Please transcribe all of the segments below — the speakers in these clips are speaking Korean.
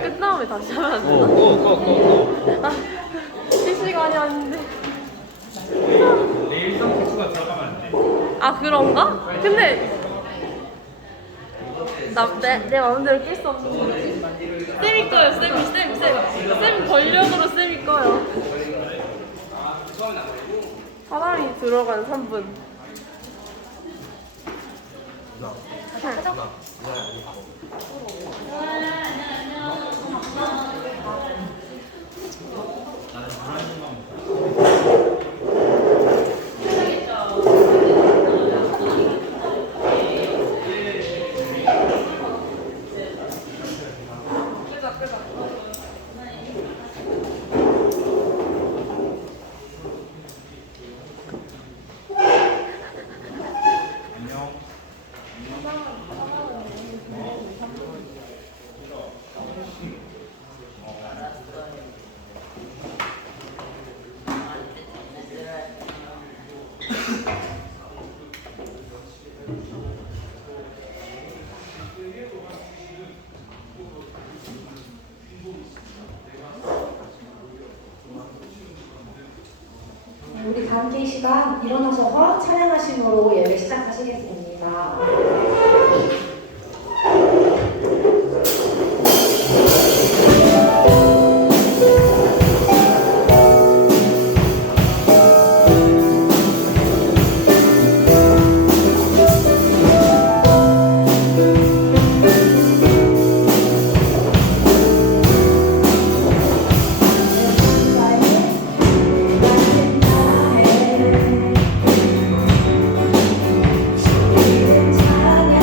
끝나면 다시 하면 안 되나? 실시간이 아닌데. 내일성 텍스가 들어가면 안 돼. 아 그런가? 근데 내 마음대로 낄 수 없는 거지. 쌤이 거요. 쌤 권력으로 쌤이 거요. 사람이 들어간 3분. 우리 다 함께 이 시간 일어나셔서 찬양하심으로 예배 시작하시겠습니다. 찬양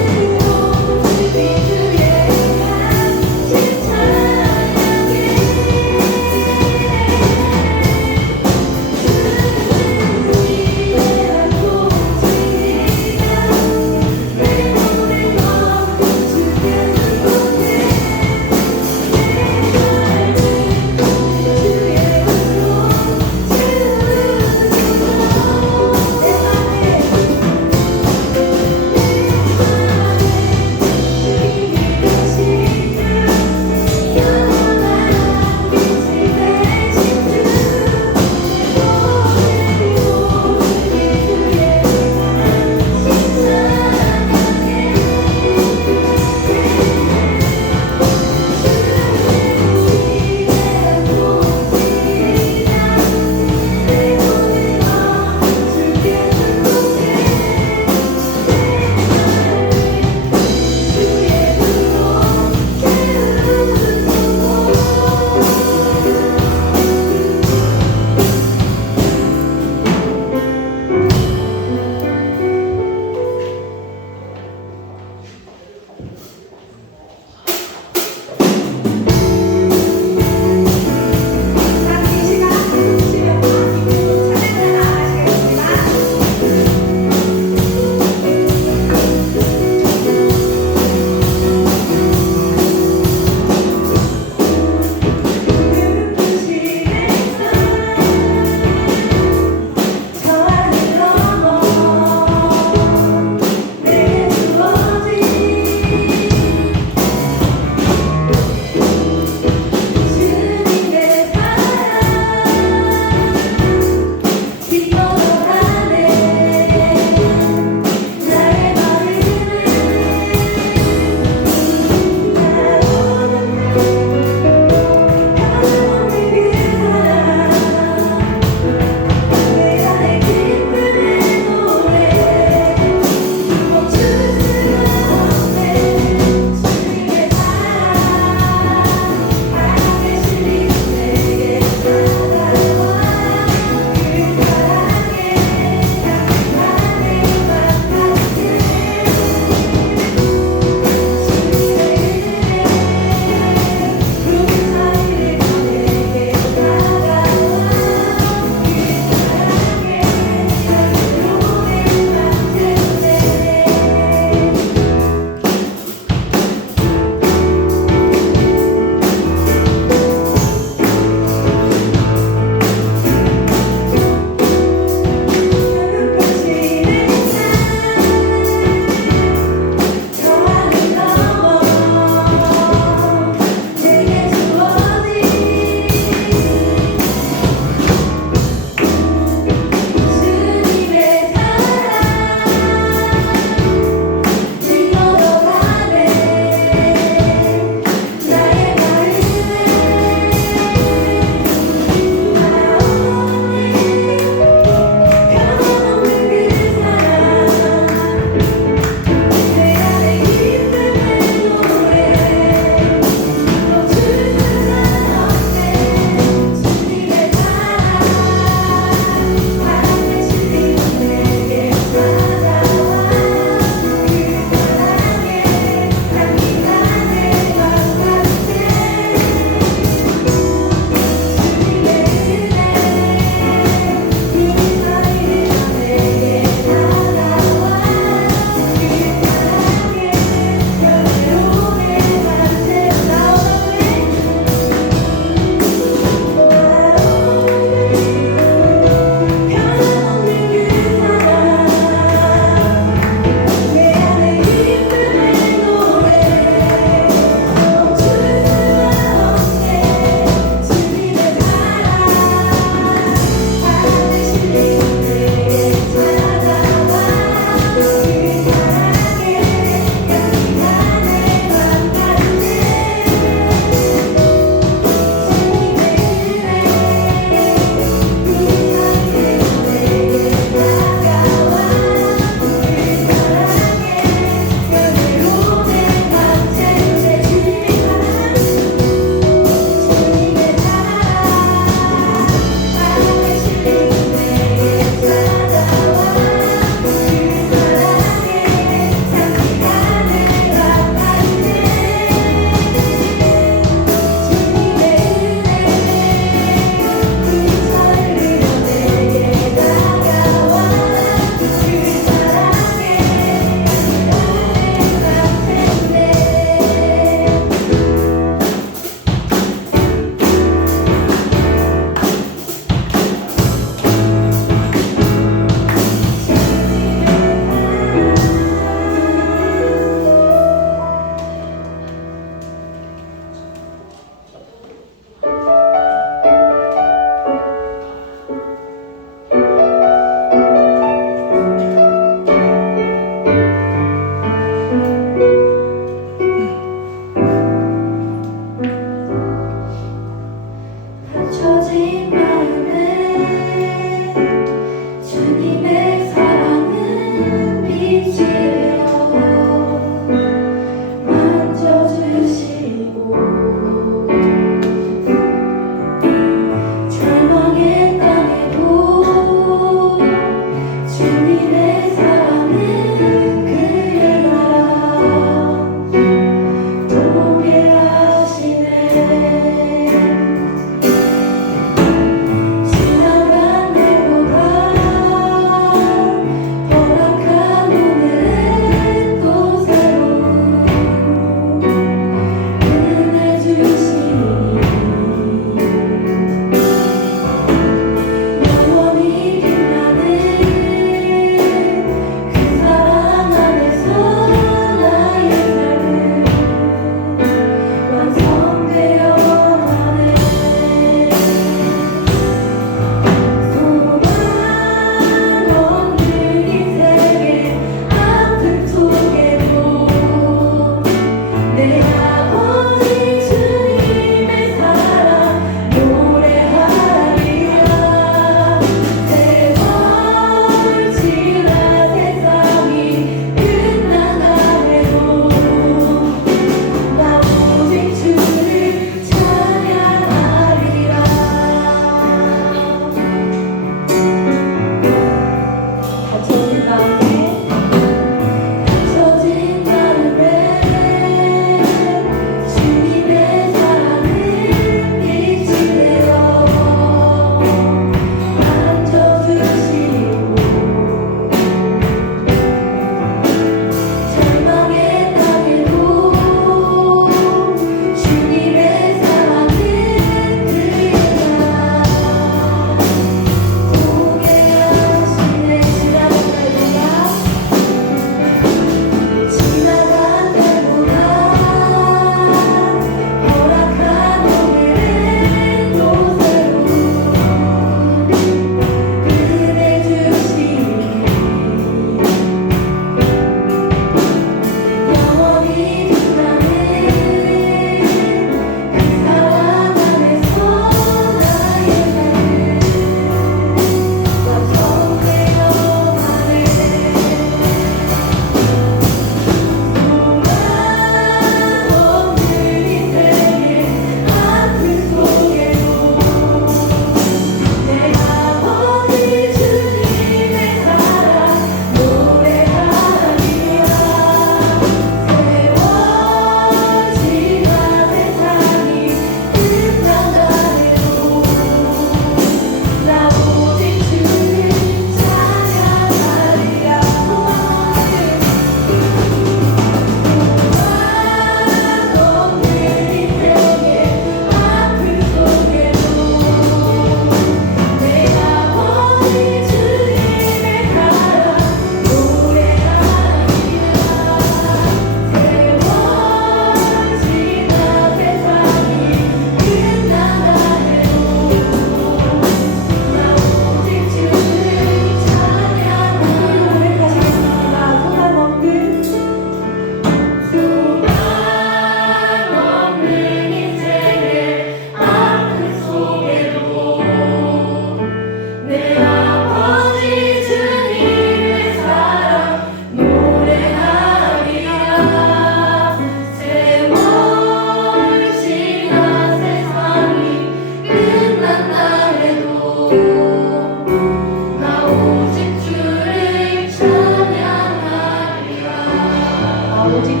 오직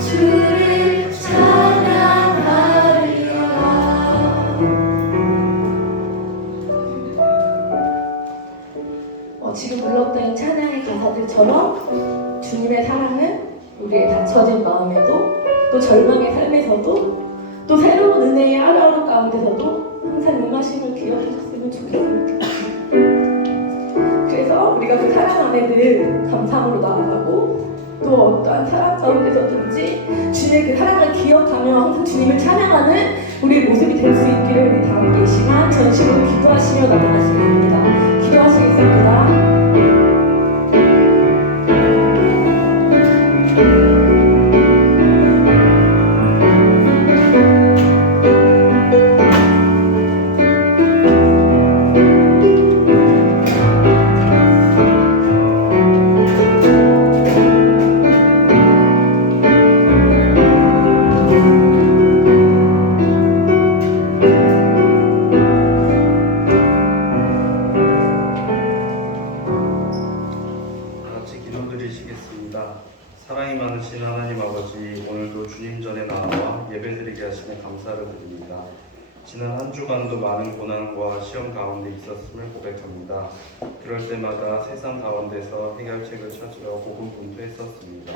주를 찬양하리라. 지금 불렀던 찬양의 가사들처럼 주님의 사랑은 우리의 닫혀진 마음에도 또 절망의 삶에서도 또 새로운 은혜의 아라운 가운데서도 항상 임하심을 기억하셨으면 좋겠습니다. 그래서 우리가 그 사랑 안에 늘 감상으로 나아가고 또 어떠한 사랑 가운데서든지 주님의 그 사랑을 기억하며 항상 주님을 찬양하는 우리의 모습이 될 수 있기를 우리 다 함께 이 시간 전심으로 기도하시며 나아가시겠습니다. 기도하시겠습니다. 사랑이 많으신 하나님 아버지, 오늘도 주님 전에 나와 예배드리게 하시며 감사를 드립니다. 지난 한 주간도 많은 고난과 시험 가운데 있었음을 고백합니다. 그럴 때마다 세상 가운데서 해결책을 찾으려 고군분투했었습니다.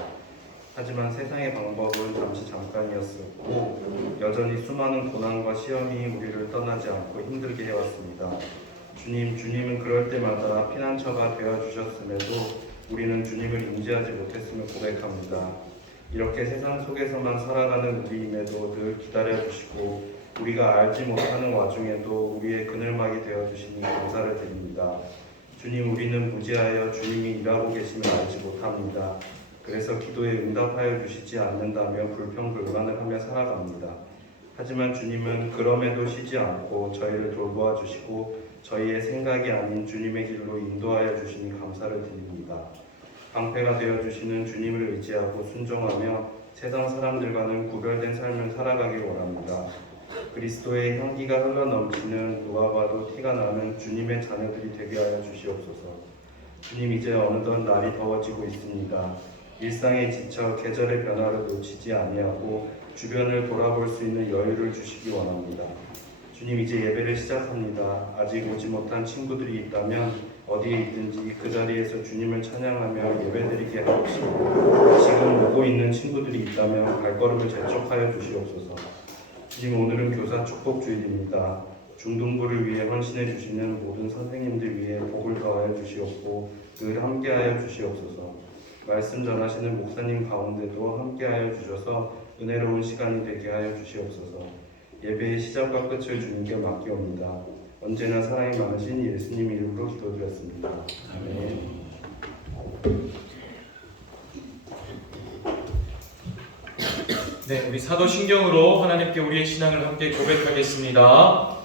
하지만 세상의 방법은 잠시 잠깐이었었고 여전히 수많은 고난과 시험이 우리를 떠나지 않고 힘들게 해왔습니다. 주님은 그럴 때마다 피난처가 되어주셨음에도 우리는 주님을 인지하지 못했음을 고백합니다. 이렇게 세상 속에서만 살아가는 우리임에도 늘 기다려주시고 우리가 알지 못하는 와중에도 우리의 그늘막이 되어주시니 감사를 드립니다. 주님, 우리는 무지하여 주님이 일하고 계심을 알지 못합니다. 그래서 기도에 응답하여 주시지 않는다며 불평불만을 하며 살아갑니다. 하지만 주님은 그럼에도 쉬지 않고 저희를 돌보아 주시고 저희의 생각이 아닌 주님의 길로 인도하여 주시니 감사를 드립니다. 방패가 되어주시는 주님을 의지하고 순종하며 세상 사람들과는 구별된 삶을 살아가길 원합니다. 그리스도의 향기가 흘러넘치는 누가 봐도 티가 나는 주님의 자녀들이 되게 하여 주시옵소서. 주님, 이제 어느덧 날이 더워지고 있습니다. 일상에 지쳐 계절의 변화를 놓치지 아니하고 주변을 돌아볼 수 있는 여유를 주시기 원합니다. 주님, 이제 예배를 시작합니다. 아직 오지 못한 친구들이 있다면 어디에 있든지 그 자리에서 주님을 찬양하며 예배드리게 하옵시고 지금 오고 있는 친구들이 있다면 발걸음을 재촉하여 주시옵소서. 주님, 오늘은 교사 축복 주일입니다. 중등부를 위해 헌신해 주시는 모든 선생님들 위해 복을 더하여 주시옵고 늘 함께하여 주시옵소서. 말씀 전하시는 목사님 가운데도 함께하여 주셔서 은혜로운 시간이 되게 하여 주시옵소서. 예배의 시작과 끝을 주님께 맡기옵니다. 언제나 사랑이 많으신 예수님 이름으로 기도드렸습니다. 아멘. 네, 우리 사도신경으로 하나님께 우리의 신앙을 함께 고백하겠습니다.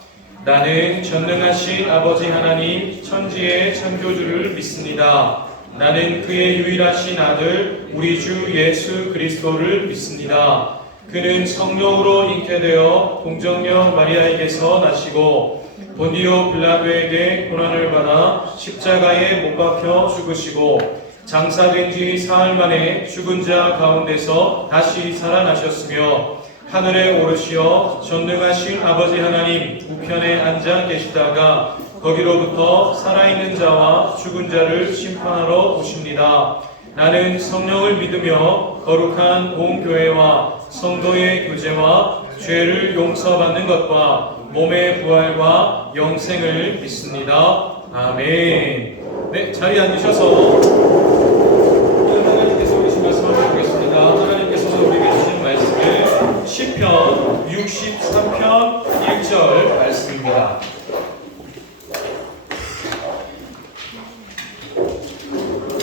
나는 전능하신 아버지 하나님 천지의 창조주를 믿습니다. 나는 그의 유일하신 아들 우리 주 예수 그리스도를 믿습니다. 그는 성령으로 잉태되어 동정녀 마리아에게서 나시고 본디오 빌라도에게 고난을 받아 십자가에 못 박혀 죽으시고 장사된 지 사흘 만에 죽은 자 가운데서 다시 살아나셨으며 하늘에 오르시어 전능하신 아버지 하나님 우편에 앉아 계시다가 거기로부터 살아있는 자와 죽은 자를 심판하러 오십니다. 나는 성령을 믿으며 거룩한 온 교회와 성도의 교제와 죄를 용서받는 것과 몸의 부활과 영생을 믿습니다. 아멘. 네, 자리에 앉으셔서 하나님께서 우리 말씀을 보겠습니다. 하나님께서 우리에게 주신 말씀은 시편 63편 1절 말씀입니다.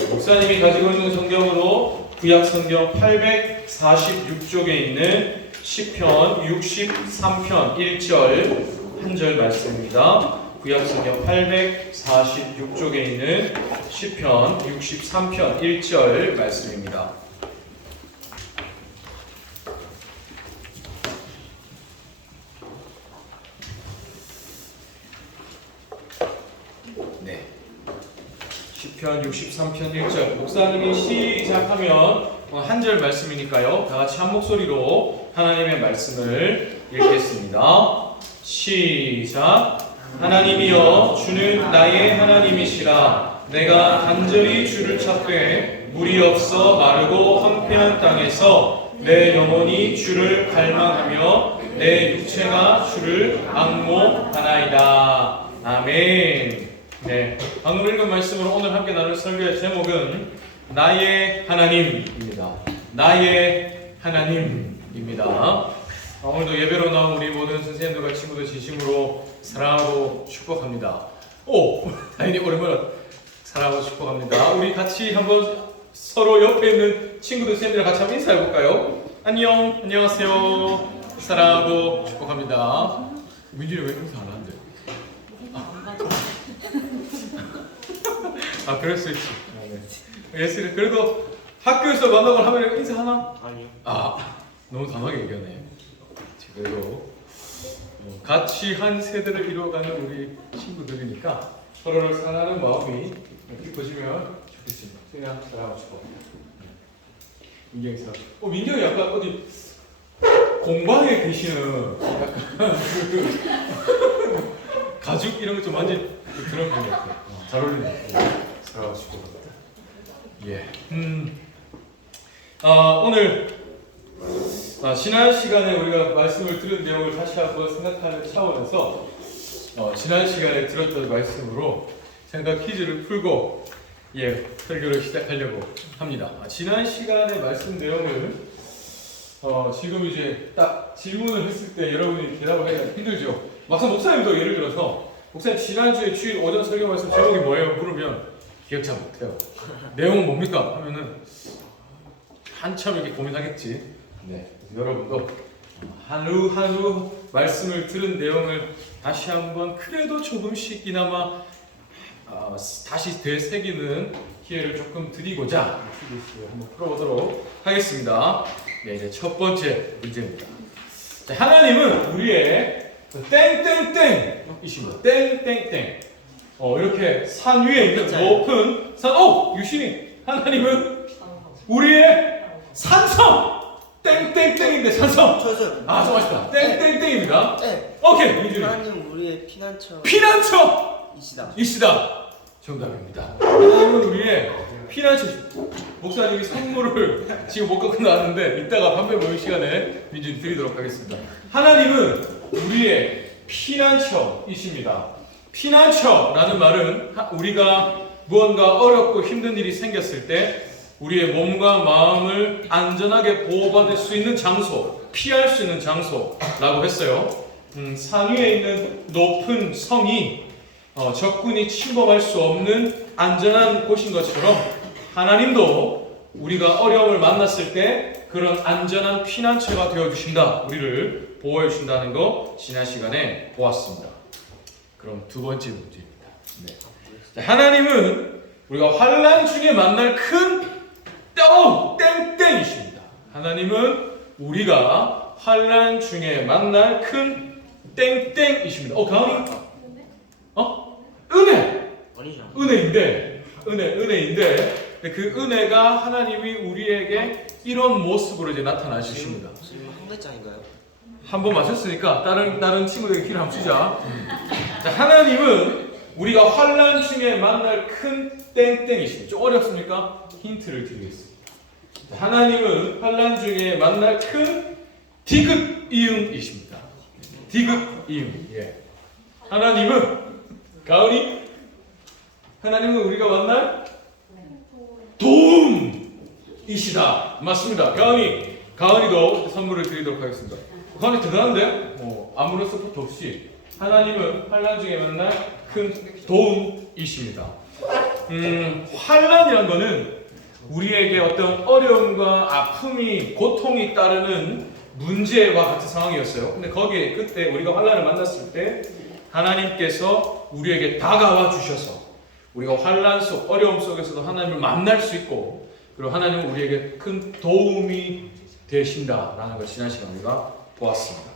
목사님이 가지고 있는 성경으로 구약 성경 846쪽에 있는 시편 63편 1절 한 절 말씀입니다. 구약 성경 846쪽에 있는 시편 63편 1절 말씀입니다. 시편 63편 1절. 목사님이 시작하면 한 절 말씀이니까요. 다 같이 한 목소리로 하나님의 말씀을 읽겠습니다. 시작. 하나님이여 주는 나의 하나님이시라. 내가 간절히 주를 찾되 물이 없어 마르고 황폐한 땅에서 내 영혼이 주를 갈망하며 내 육체가 주를 앙모하나이다. 아멘. 네, 방금 읽은 말씀으로 오늘 함께 나눌 설교의 제목은 나의 하나님입니다. 나의 하나님입니다. 오늘도 예배로 나온 우리 모든 선생님들과 친구들 진심으로 사랑하고 축복합니다. 오, 다행히 오랜만에 사랑하고 축복합니다. 우리 같이 한번 서로 옆에 있는 친구들 선생님들과 같이 한번 인사해 볼까요? 안녕, 안녕하세요. 사랑하고 축복합니다. 민준이 왜 인사 안 하는데? 아, 그럴 수 있지. 예슬이 그래도 학교에서 만나고 하면 인사하나? 아니요. 아, 너무 단호하게 얘기하네. 그래도 같이 한 세대를 이루어가는 우리 친구들이니까 서로를 사랑하는 마음이 깊어지면 좋겠습니다. 그냥 사랑하고 싶어. 민경이 사랑. 민경이 약간 어디 공방에 계시는 약간 가죽 이런 거 좀 만진 그런 분이 같아요. 잘 어울리네. 사랑하고 싶어. 예. 오늘 지난 시간에 우리가 말씀을 들은 내용을 다시 한번 생각하는 차원에서 지난 시간에 들었던 말씀으로 생각 퀴즈를 풀고 설교를 시작하려고 합니다. 지난 시간의 말씀 내용을 지금 이제 딱 질문을 했을 때 여러분이 대답을 하기가 힘들죠. 막상 목사님도 예를 들어서 목사님 지난주에 주일 오전 설교 말씀 제목이 뭐예요? 물으면 기억 잘 못해요. 내용은 뭡니까? 하면은 한참 이렇게 고민하겠지. 네, 여러분도 하루 말씀을 들은 내용을 다시 한번 그래도 조금씩이나마 다시 되새기는 기회를 조금 드리고자 퀴즈를 한번 풀어보도록 하겠습니다. 네, 이제 첫 번째 문제입니다. 자, 하나님은 우리의 땡땡땡이십니다. 땡땡땡. 이렇게 산 위에 있는 높은 산. 유신이 하나님은 우리의 산성. 땡땡땡인데 산성. 저요. 좀 아쉽다. 땡땡땡입니다. 네. 오케이, 민준이. 하나님 우리의 피난처. 피난처. 이시다. 정답입니다. 하나님은 우리의 피난처. 목사님이 선물을 지금 못 갖고 나왔는데 이따가 담배 모임 시간에 민준이 드리도록 하겠습니다. 하나님은 우리의 피난처이십니다. 피난처라는 말은 우리가 무언가 어렵고 힘든 일이 생겼을 때 우리의 몸과 마음을 안전하게 보호받을 수 있는 장소, 피할 수 있는 장소라고 했어요. 산 위에 있는 높은 성이 적군이 침범할 수 없는 안전한 곳인 것처럼 하나님도 우리가 어려움을 만났을 때 그런 안전한 피난처가 되어주신다. 우리를 보호해주신다는 거 지난 시간에 보았습니다. 그럼 두 번째 문제입니다. 네. 자, 하나님은 우리가 환난 중에 만날 큰 땡땡이십니다. 하나님은 우리가 환난 중에 만날 큰 땡땡이십니다. 가은이? 은혜! 아니죠. 은혜인데 그 은혜가 하나님이 우리에게 이런 모습으로 이제 나타나 주십니다. 지금 한 글자인가요? 한 번 맞췄으니까 다른 친구들에게 기회를 한번 주자. 자, 하나님은 우리가 환난 중에 만날 큰 땡땡이십니다. 좀 어렵습니까? 힌트를 드리겠습니다. 자, 하나님은 환난 중에 만날 큰 디귿이응이십니다. 디귿이응. 하나님은 가은이? 하나님은 우리가 만날 도움이시다. 맞습니다. 가은이도 선물을 드리도록 하겠습니다. 가은이 대단한데? 아무런 서포트 없이 하나님은 환난 중에 만날 큰 도움이십니다. 환난이란 거는 우리에게 어떤 어려움과 아픔이, 고통이 따르는 문제와 같은 상황이었어요. 근데 거기에 그때 우리가 환난을 만났을 때 하나님께서 우리에게 다가와 주셔서 우리가 환난 속, 어려움 속에서도 하나님을 만날 수 있고, 그리고 하나님은 우리에게 큰 도움이 되신다라는 걸 지난 시간 우리가 보았습니다.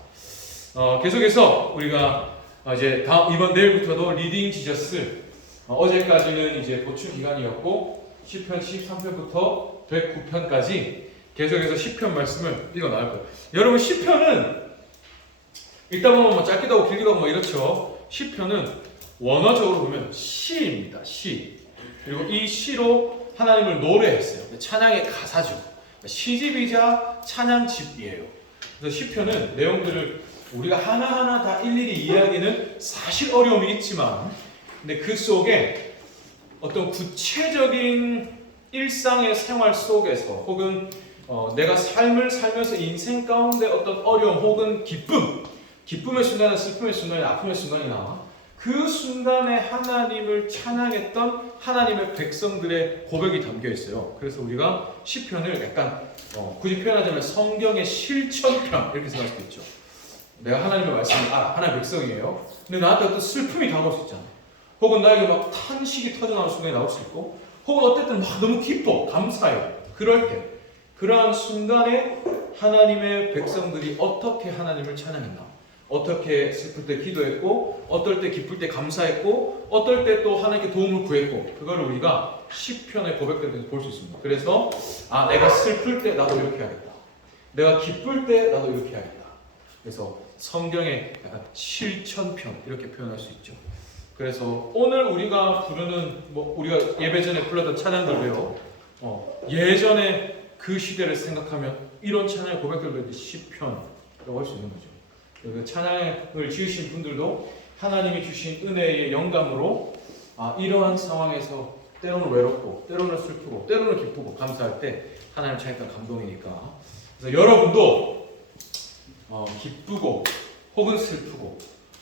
계속해서 우리가 이제 이번 내일부터도 리딩 지저스 어제까지는 이제 보충 기간이었고 시편 73편부터 109편까지 계속해서 시편 말씀을 읽어 나갈 거예요. 여러분 시편은 읽다 보면 뭐 짧기도 하고 길기도 하고 뭐 이렇죠. 시편은 원어적으로 보면 시입니다. 시. 그리고 이 시로 하나님을 노래했어요. 찬양의 가사죠. 시집이자 찬양집이에요. 그래서 시편은 내용들을 우리가 하나하나 다 일일이 이해하기는 사실 어려움이 있지만 근데 그 속에 어떤 구체적인 일상의 생활 속에서 혹은 내가 삶을 살면서 인생 가운데 어떤 어려움 혹은 기쁨의 순간이나 슬픔의 순간이나 아픔의 순간이나 그 순간에 하나님을 찬양했던 하나님의 백성들의 고백이 담겨 있어요. 그래서 우리가 시편을 약간 굳이 표현하자면 성경의 실천편 이렇게 생각할 수도 있죠. 내가 하나님의 말씀을 알아. 하나님의 백성이에요. 근데 나한테 어떤 슬픔이 다가올 수 있잖아요. 혹은 나에게 막 탄식이 터져나오는 순간이 나올 수 있고 혹은 어쨌든 막 너무 기뻐, 감사해요. 그럴 때 그러한 순간에 하나님의 백성들이 어떻게 하나님을 찬양했나 어떻게 슬플 때 기도했고 어떨 때 기쁠 때 감사했고 어떨 때 또 하나님께 도움을 구했고 그거를 우리가 시편의 고백들에서 볼 수 있습니다. 그래서 내가 슬플 때 나도 이렇게 해야겠다. 내가 기쁠 때 나도 이렇게 해야겠다. 그래서 성경의 약간 실천편 이렇게 표현할 수 있죠. 그래서 오늘 우리가 부르는 우리가 예배 전에 불렀던 찬양들도요. 예전에 그 시대를 생각하면 이런 찬양의 고백들도 이제 시편이라고 할 수 있는 거죠. 그 찬양을 지으신 분들도 하나님이 주신 은혜의 영감으로 이러한 상황에서 때로는 외롭고 때로는 슬프고 때로는 기쁘고 감사할 때 하나님을 찬양했던 감동이니까 그래서 여러분도 기쁘고 혹은 슬프고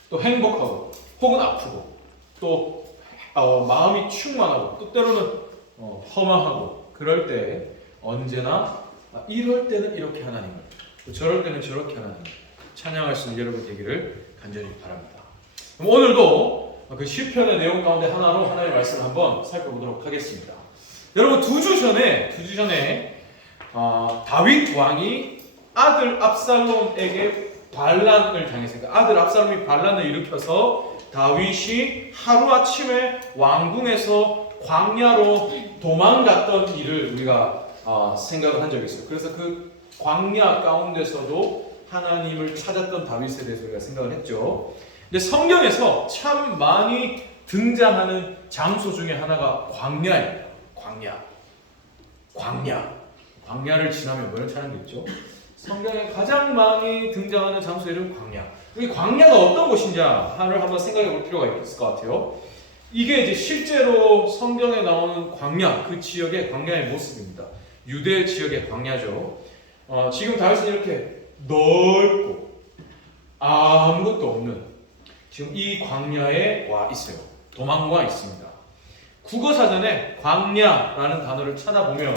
또 행복하고 혹은 아프고 또 마음이 충만하고 또 때로는 허망하고 그럴 때 언제나 이럴 때는 이렇게 하나님을 또 저럴 때는 저렇게 하나님을 찬양할 수 있는 여러분 되기를 간절히 바랍니다. 그럼 오늘도 그 시편의 내용 가운데 하나로 하나님의 말씀을 한번 살펴보도록 하겠습니다. 여러분 두 주 전에 다윗 왕이 아들 압살롬에게 반란을 당했으니까 아들 압살롬이 반란을 일으켜서 다윗이 하루아침에 왕궁에서 광야로 도망갔던 일을 우리가 생각을 한 적이 있어요. 그래서 그 광야 가운데서도 하나님을 찾았던 다윗에 대해서 우리가 생각을 했죠. 근데 성경에서 참 많이 등장하는 장소 중에 하나가 광야입니다. 광야를 지나면 뭐 이런 찬양도 있죠. 성경에 가장 많이 등장하는 장소의 이름 광야. 이 광야가 어떤 곳인지를 한번 생각해 볼 필요가 있을 것 같아요. 이게 이제 실제로 성경에 나오는 광야, 그 지역의 광야의 모습입니다. 유대 지역의 광야죠. 지금 다윗은 이렇게 넓고 아무것도 없는 지금 이 광야에 와 있어요. 도망가 있습니다. 국어사전에 광야라는 단어를 찾아보면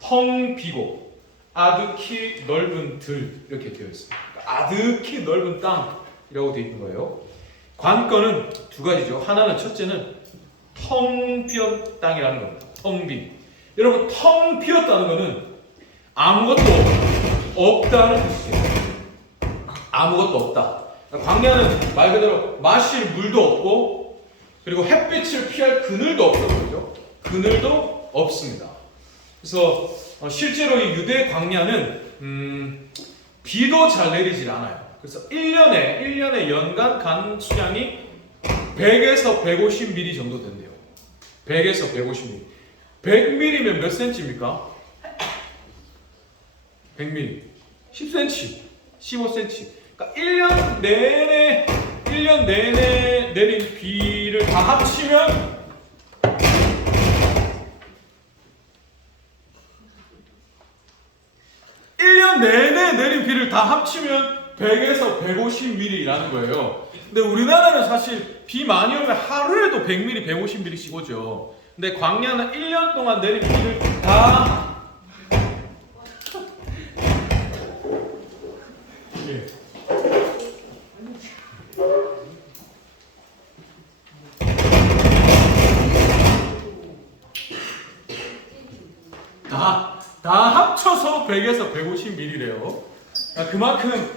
텅 비고 아득히 넓은 들 이렇게 되어 있습니다. 아득히 넓은 땅이라고 되어 있는 거예요. 관건은 두 가지죠. 하나는 첫째는 텅 비었 땅이라는 겁니다. 텅 빈. 여러분 텅 비었다는 것은 아무것도 없다는 뜻이에요. 아무것도 없다. 광야는 말 그대로 마실 물도 없고 그리고 햇빛을 피할 그늘도 없어요. 그렇죠? 그늘도 없습니다. 그래서 실제로 이 유대 광야는 비도 잘 내리질 않아요. 그래서 1년에 연간 강수량이 100에서 150mm 정도 된대요. 100에서 150mm. 100mm면 몇 cm입니까? 100mm. 10cm, 15cm. 그러니까 1년 내내 내린 비를 다 합치면 1년 내내 내린 비를 다 합치면 100에서 150mm라는 거예요. 근데 우리나라는 사실 비 많이 오면 하루에도 100mm, 150mm씩 오죠. 근데 광야는 1년 동안 내린 비를 다 다 합쳐서 100에서 150mm래요. 그만큼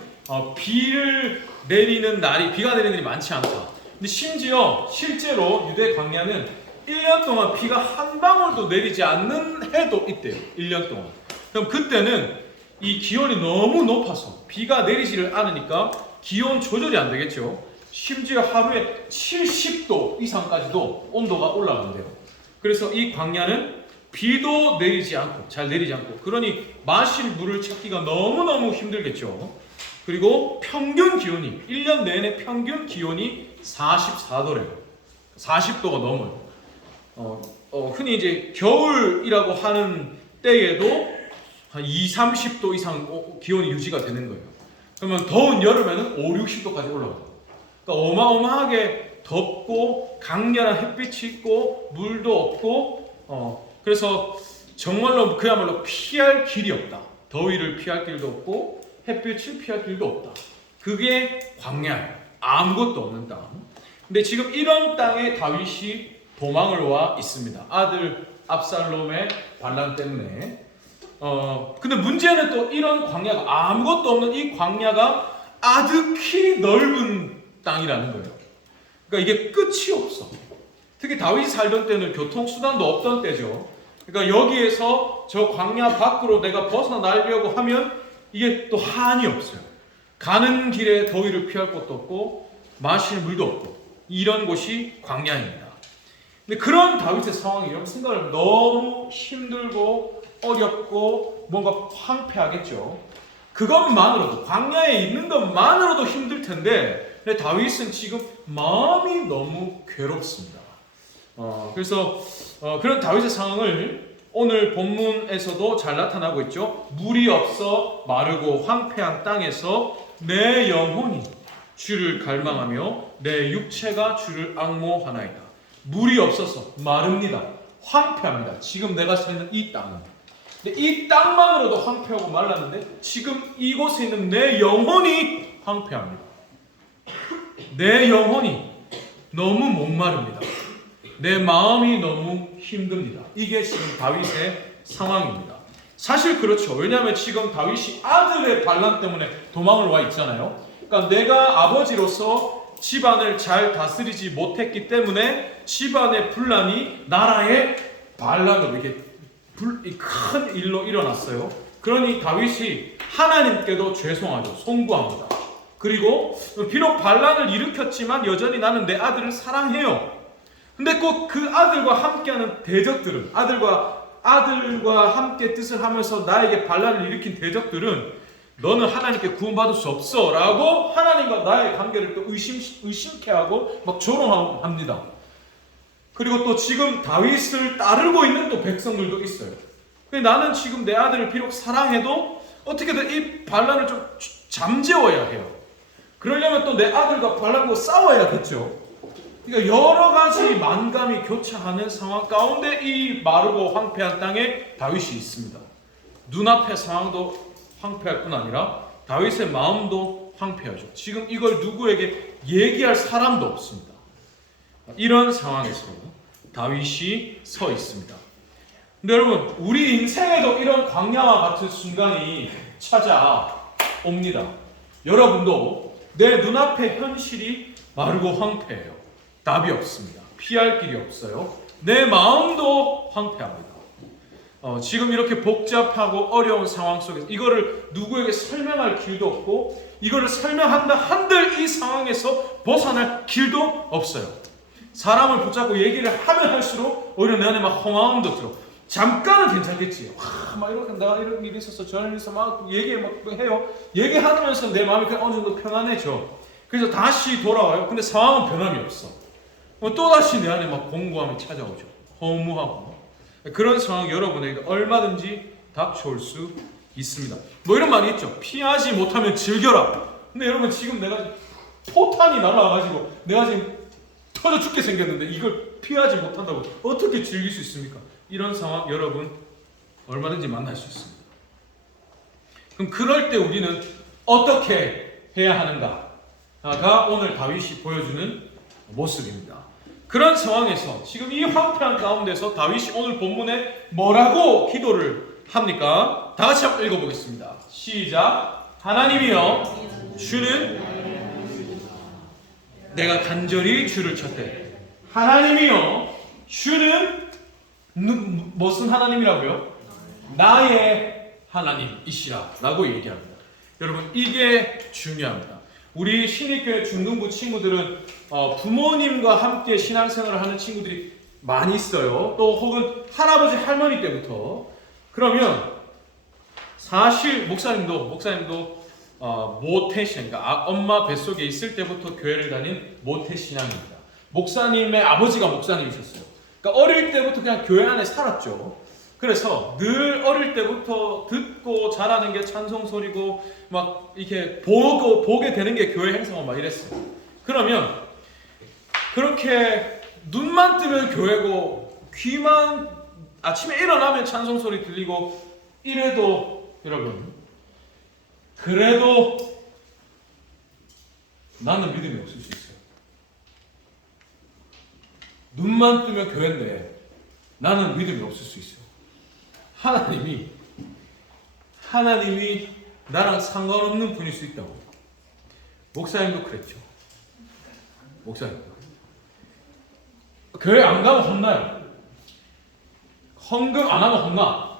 비를 내리는 날이 비가 내리는 날이 많지 않다. 근데 심지어 실제로 유대 광야는 1년 동안 비가 한 방울도 내리지 않는 해도 있대요. 1년 동안. 그럼 그때는 이 기온이 너무 높아서 비가 내리지를 않으니까 기온 조절이 안 되겠죠. 심지어 하루에 70도 이상까지도 온도가 올라간대요. 그래서 이 광야는 비도 내리지 않고 잘 내리지 않고 그러니 마실 물을 찾기가 너무너무 힘들겠죠. 그리고 평균 기온이 1년 내내 평균 기온이 44도래요. 40도가 넘어요. 흔히 이제 겨울이라고 하는 때에도 한 30도 이상 기온이 유지가 되는 거예요. 그러면 더운 여름에는 60도까지 올라가요. 그러니까 어마어마하게 덥고 강렬한 햇빛이 있고 물도 없고 그래서 정말로 그야말로 피할 길이 없다. 더위를 피할 길도 없고 햇빛을 피할 길도 없다. 그게 광야예요. 아무것도 없는 땅. 근데 지금 이런 땅에 다윗이 도망을 와 있습니다. 아들 압살롬의 반란 때문에. 근데 문제는 또 이런 광야가 아무것도 없는 이 광야가 아득히 넓은 땅이라는 거예요. 그러니까 이게 끝이 없어. 특히 다윗이 살던 때는 교통수단도 없던 때죠. 그러니까 여기에서 저 광야 밖으로 내가 벗어나려고 하면 이게 또 한이 없어요. 가는 길에 더위를 피할 곳도 없고 마실 물도 없고 이런 곳이 광야입니다. 근데 그런 다윗의 상황이 여러분 생각을 너무 힘들고 어렵고 뭔가 황폐하겠죠. 그것만으로도 광야에 있는 것만으로도 힘들 텐데 근데 다윗은 지금 마음이 너무 괴롭습니다. 그래서 그런 다윗의 상황을 오늘 본문에서도 잘 나타나고 있죠. 물이 없어 마르고 황폐한 땅에서 내 영혼이 주를 갈망하며 내 육체가 주를 앙모하나이다. 물이 없어서 마릅니다. 황폐합니다. 지금 내가 서 있는 이 땅은. 근데 이 땅만으로도 황폐하고 말랐는데 지금 이곳에 있는 내 영혼이 황폐합니다. 내 영혼이 너무 목마릅니다. 내 마음이 너무 힘듭니다. 이게 지금 다윗의 상황입니다. 사실 그렇죠. 왜냐하면 지금 다윗이 아들의 반란 때문에 도망을 와 있잖아요. 그러니까 내가 아버지로서 집안을 잘 다스리지 못했기 때문에 집안의 분란이 나라의 반란으로 이렇게 큰 일로 일어났어요. 그러니 다윗이 하나님께도 죄송하죠. 송구합니다. 그리고 비록 반란을 일으켰지만 여전히 나는 내 아들을 사랑해요. 근데 꼭 그 아들과 함께하는 대적들은 아들과 함께 뜻을 하면서 나에게 반란을 일으킨 대적들은 너는 하나님께 구원받을 수 없어 라고 하나님과 나의 관계를 또 의심케 하고 막 조롱합니다. 그리고 또 지금 다윗을 따르고 있는 또 백성들도 있어요. 근데 나는 지금 내 아들을 비록 사랑해도 어떻게든 이 반란을 좀 잠재워야 해요. 그러려면 또 내 아들과 반란과 싸워야겠죠. 그러니까 여러 가지 만감이 교차하는 상황 가운데 이 마르고 황폐한 땅에 다윗이 있습니다. 눈앞의 상황도 황폐할 뿐 아니라 다윗의 마음도 황폐하죠. 지금 이걸 누구에게 얘기할 사람도 없습니다. 이런 상황에서 다윗이 서 있습니다. 근데 여러분, 우리 인생에도 이런 광야와 같은 순간이 찾아옵니다. 여러분도 내 눈앞의 현실이 마르고 황폐해요. 답이 없습니다. 피할 길이 없어요. 내 마음도 황폐합니다. 지금 이렇게 복잡하고 어려운 상황 속에서 이거를 누구에게 설명할 길도 없고 이거를 설명한다 한들 이 상황에서 벗어날 길도 없어요. 사람을 붙잡고 얘기를 하면 할수록 오히려 내 안에 막 허망함도 들어. 잠깐은 괜찮겠지. 막 이렇게 내가 이런 일이 있었어. 저런 일이 있어. 막 얘기 막 해요. 얘기하면서 내 마음이 어느 정도 편안해져. 그래서 다시 돌아와요. 근데 상황은 변함이 없어. 또다시 내 안에 막 공고함이 찾아오죠. 허무하고. 그런 상황 여러분에게 얼마든지 닥쳐올 수 있습니다. 뭐 이런 말이 있죠. 피하지 못하면 즐겨라. 근데 여러분 지금 내가 포탄이 날아와가지고 내가 지금 터져 죽게 생겼는데 이걸 피하지 못한다고 어떻게 즐길 수 있습니까? 이런 상황 여러분 얼마든지 만날 수 있습니다. 그럼 그럴 때 우리는 어떻게 해야 하는가가 오늘 다윗이 보여주는 모습입니다. 그런 상황에서 지금 이 황폐한 가운데서 다윗이 오늘 본문에 뭐라고 기도를 합니까? 다 같이 한번 읽어보겠습니다. 시작. 하나님이여 주는 내가 간절히 주를 쳤대. 하나님이요, 주는 무슨 하나님이라고요? 나의 하나님이시라 라고 얘기합니다. 여러분, 이게 중요합니다. 우리 신입교회 중등부 친구들은 부모님과 함께 신앙생활을 하는 친구들이 많이 있어요. 또 혹은 할아버지 할머니 때부터. 그러면 사실 목사님도 모태신앙, 그러니까 엄마 뱃속에 있을 때부터 교회를 다닌 모태신앙입니다. 목사님의 아버지가 목사님이셨어요. 그러니까 어릴 때부터 그냥 교회 안에 살았죠. 그래서 늘 어릴 때부터 듣고 자라는 게 찬송 소리고 막 이렇게 보게 되는 게 교회 행사고 막 이랬어요. 그러면 그렇게 눈만 뜨면 교회고 귀만 아침에 일어나면 찬송 소리 들리고 이래도 여러분, 그래도 나는 믿음이 없을 수 있어요. 눈만 뜨면 교회인데 나는 믿음이 없을 수 있어요. 하나님이 나랑 상관없는 분일 수 있다고. 목사님도 그랬죠. 목사님도 교회 안 가면 혼나요. 헌금 안 하면 혼나.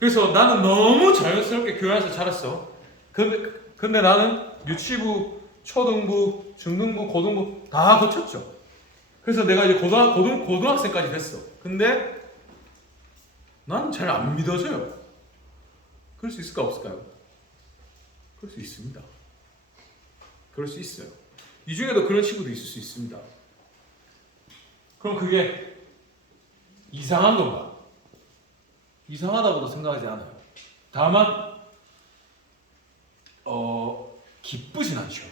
그래서 나는 너무 자연스럽게 교회 안에서 자랐어. 근데 나는 유치부, 초등부, 중등부, 고등부 다 거쳤죠. 그래서 내가 이제 고등학생까지 됐어. 근데 난 잘 안 믿어져요. 그럴 수 있을까 없을까요? 그럴 수 있습니다. 그럴 수 있어요. 이 중에도 그런 친구도 있을 수 있습니다. 그럼 그게 이상한 건가? 이상하다고도 생각하지 않아요. 다만 기쁘진 않죠.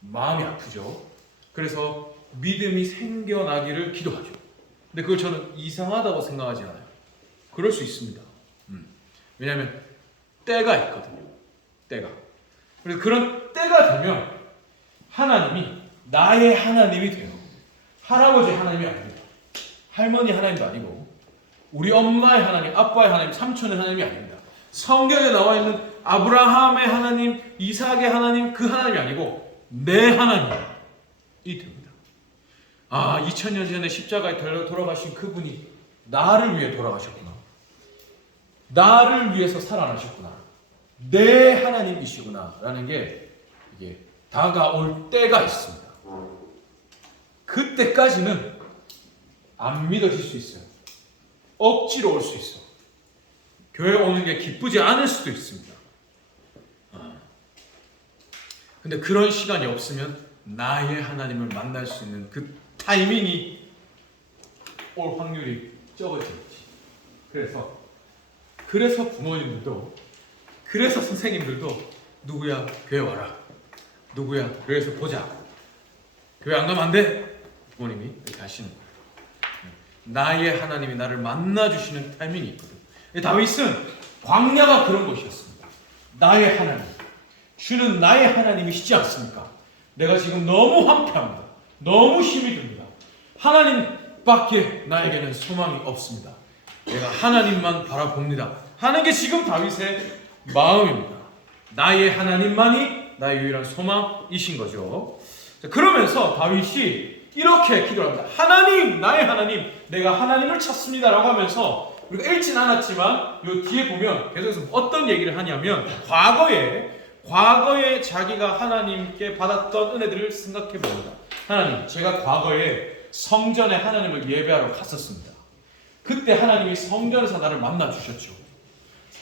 마음이 아프죠. 그래서 믿음이 생겨나기를 기도하죠. 근데 그걸 저는 이상하다고 생각하지 않아요. 그럴 수 있습니다. 왜냐하면 때가 있거든요. 때가. 그래서 그런 때가 되면 하나님이 나의 하나님이 돼요. 할아버지 하나님이 아닙니다. 할머니 하나님도 아니고 우리 엄마의 하나님, 아빠의 하나님, 삼촌의 하나님이 아닙니다. 성경에 나와 있는 아브라함의 하나님, 이삭의 하나님, 그 하나님이 아니고 내 하나님이 됩니다. 2000년 전에 십자가에 돌아가신 그분이 나를 위해 돌아가셨구나. 나를 위해서 살아나셨구나. 내 하나님이시구나 라는 게 이게 다가올 때가 있습니다. 그때까지는 안 믿어질 수 있어요. 억지로 올 수 있어. 교회 오는 게 기쁘지 않을 수도 있습니다. 근데 그런 시간이 없으면 나의 하나님을 만날 수 있는 그 타이밍이 올 확률이 적어지겠지. 그래서 부모님들도, 그래서 선생님들도 누구야 교회 와라, 누구야 교회에서 보자, 교회 안 가면 안 돼, 부모님이 이렇게 하시는 거예요. 나의 하나님이 나를 만나주시는 타이밍이 있거든. 다윗은 광야가 그런 곳이었습니다. 나의 하나님, 주는 나의 하나님이시지 않습니까? 내가 지금 너무 황폐합니다. 너무 힘이 듭니다. 하나님밖에 나에게는 소망이 없습니다. 내가 하나님만 바라봅니다 하는 게 지금 다윗의 마음입니다. 나의 하나님만이 나의 유일한 소망이신 거죠. 그러면서 다윗이 이렇게 기도를 합니다. 하나님, 나의 하나님, 내가 하나님을 찾습니다 라고 하면서, 우리가 읽진 않았지만 요 뒤에 보면 계속해서 어떤 얘기를 하냐면 과거에 자기가 하나님께 받았던 은혜들을 생각해 봅니다. 하나님, 제가 과거에 성전에 하나님을 예배하러 갔었습니다. 그때 하나님이 성전에서 나를 만나 주셨죠.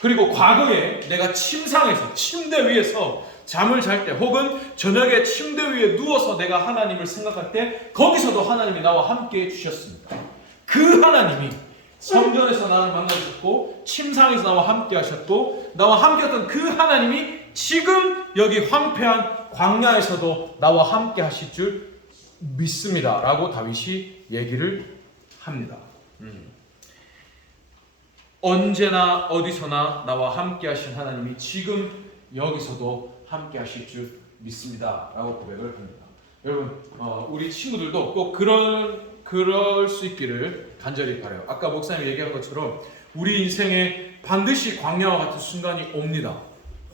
그리고 과거에 내가 침상에서, 침대 위에서 잠을 잘 때, 혹은 저녁에 침대 위에 누워서 내가 하나님을 생각할 때 거기서도 하나님이 나와 함께 해주셨습니다. 그 하나님이 성전에서 나를 만나주셨고 침상에서 나와 함께 하셨고, 나와 함께 했던 그 하나님이 지금 여기 황폐한 광야에서도 나와 함께 하실 줄 믿습니다 라고 다윗이 얘기를 합니다. 언제나 어디서나 나와 함께 하신 하나님이 지금 여기서도 함께 하실 줄 믿습니다 라고 고백을 합니다. 여러분, 우리 친구들도 꼭 그럴 수 있기를 간절히 바라요. 아까 목사님이 얘기한 것처럼 우리 인생에 반드시 광야와 같은 순간이 옵니다.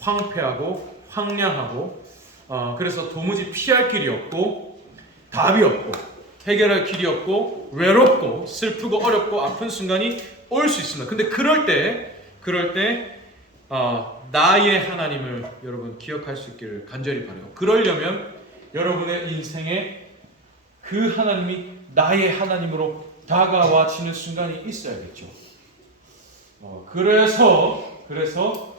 황폐하고 황량하고 그래서 도무지 피할 길이 없고 답이 없고 해결할 길이 없고 외롭고 슬프고 어렵고 아픈 순간이 올 수 있습니다. 근데 그럴 때 나의 하나님을 여러분 기억할 수 있기를 간절히 바라요. 그러려면 여러분의 인생에 그 하나님이 나의 하나님으로 다가와지는 순간이 있어야겠죠. 그래서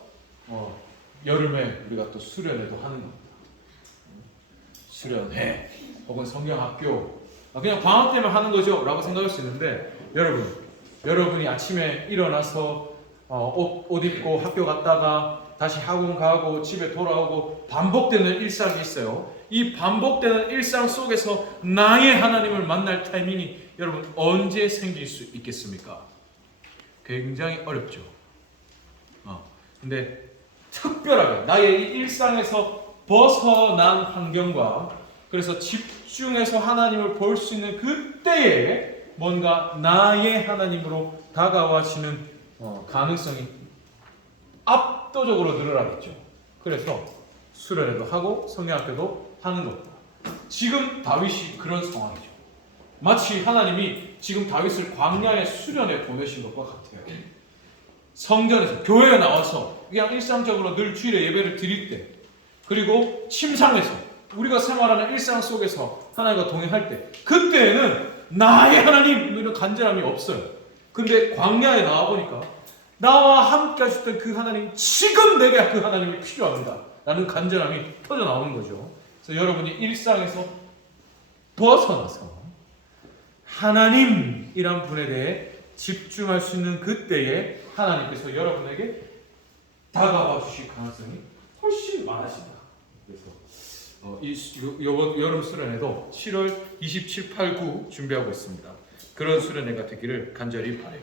여름에 우리가 또 수련회도 하는 겁니다. 수련회 혹은 성경학교 그냥 방학 때문에 하는 거죠 라고 생각할 수 있는데 여러분이 아침에 일어나서 옷 입고 학교 갔다가 다시 학원 가고 집에 돌아오고 반복되는 일상이 있어요. 이 반복되는 일상 속에서 나의 하나님을 만날 타이밍이 여러분 언제 생길 수 있겠습니까? 굉장히 어렵죠. 근데 특별하게 나의 이 일상에서 벗어난 환경과 그래서 집중해서 하나님을 볼 수 있는 그때에 뭔가 나의 하나님으로 다가와지는 가능성이 압도적으로 늘어나겠죠. 그래서 수련회도 하고 성경학교도 하는 겁니다. 지금 다윗이 그런 상황이죠. 마치 하나님이 지금 다윗을 광야의 수련에 보내신 것과 같아요. 성전에서 교회에 나와서 그냥 일상적으로 늘 주일에 예배를 드릴 때 그리고 침상에서 우리가 생활하는 일상 속에서 하나님과 동행할 때 그때에는 나의 하나님 이런 간절함이 없어요. 근데 광야에 나와보니까 나와 함께 하셨던 그 하나님 지금 내게 그 하나님이 필요합니다 라는 간절함이 터져 나오는 거죠. 그래서 여러분이 일상에서 벗어나서 하나님이란 분에 대해 집중할 수 있는 그때에 하나님께서 여러분에게 다가와 주실 가능성이 훨씬 많아집니다. 그래서 이번 여름 수련회도 7월 27, 8, 9 준비하고 있습니다. 그런 수련회가 되기를 간절히 바라요.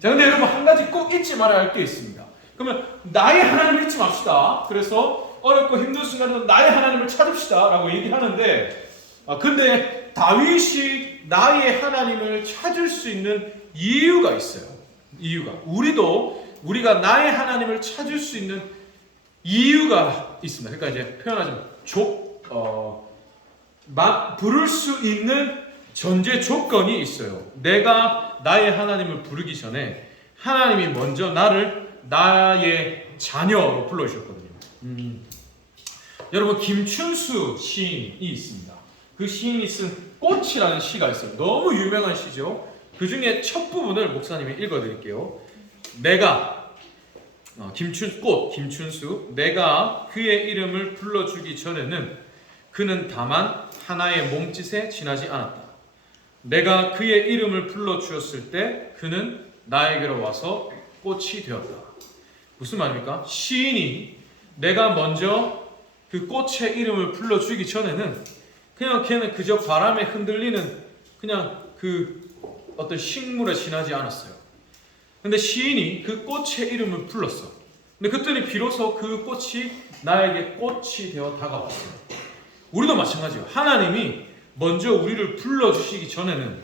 자, 근데 여러분 한 가지 꼭 잊지 말아야 할 게 있습니다. 그러면 나의 하나님을 잊지 맙시다. 그래서 어렵고 힘든 순간에도 나의 하나님을 찾읍시다 라고 얘기하는데 근데 다윗이 나의 하나님을 찾을 수 있는 이유가 있어요. 이유가 우리가 나의 하나님을 찾을 수 있는 이유가 있습니다. 그러니까 이제 표현하자면 부를 수 있는 전제 조건이 있어요. 내가 나의 하나님을 부르기 전에 하나님이 먼저 나를 나의 자녀로 불러주셨거든요. 여러분 김춘수 시인이 있습니다. 그 시인이 쓴 꽃이라는 시가 있어요. 너무 유명한 시죠. 그 중에 첫 부분을 목사님이 읽어드릴게요. 내가 김춘수 내가 그의 이름을 불러주기 전에는 그는 다만 하나의 몸짓에 지나지 않았다. 내가 그의 이름을 불러주었을 때 그는 나에게로 와서 꽃이 되었다. 무슨 말입니까? 시인이 내가 먼저 그 꽃의 이름을 불러주기 전에는 그냥 걔는 그저 바람에 흔들리는 그냥 그 어떤 식물에 지나지 않았어요. 근데 시인이 그 꽃의 이름을 불렀어. 근데 그랬더니 비로소 그 꽃이 나에게 꽃이 되어 다가왔어요. 우리도 마찬가지예요. 하나님이 먼저 우리를 불러주시기 전에는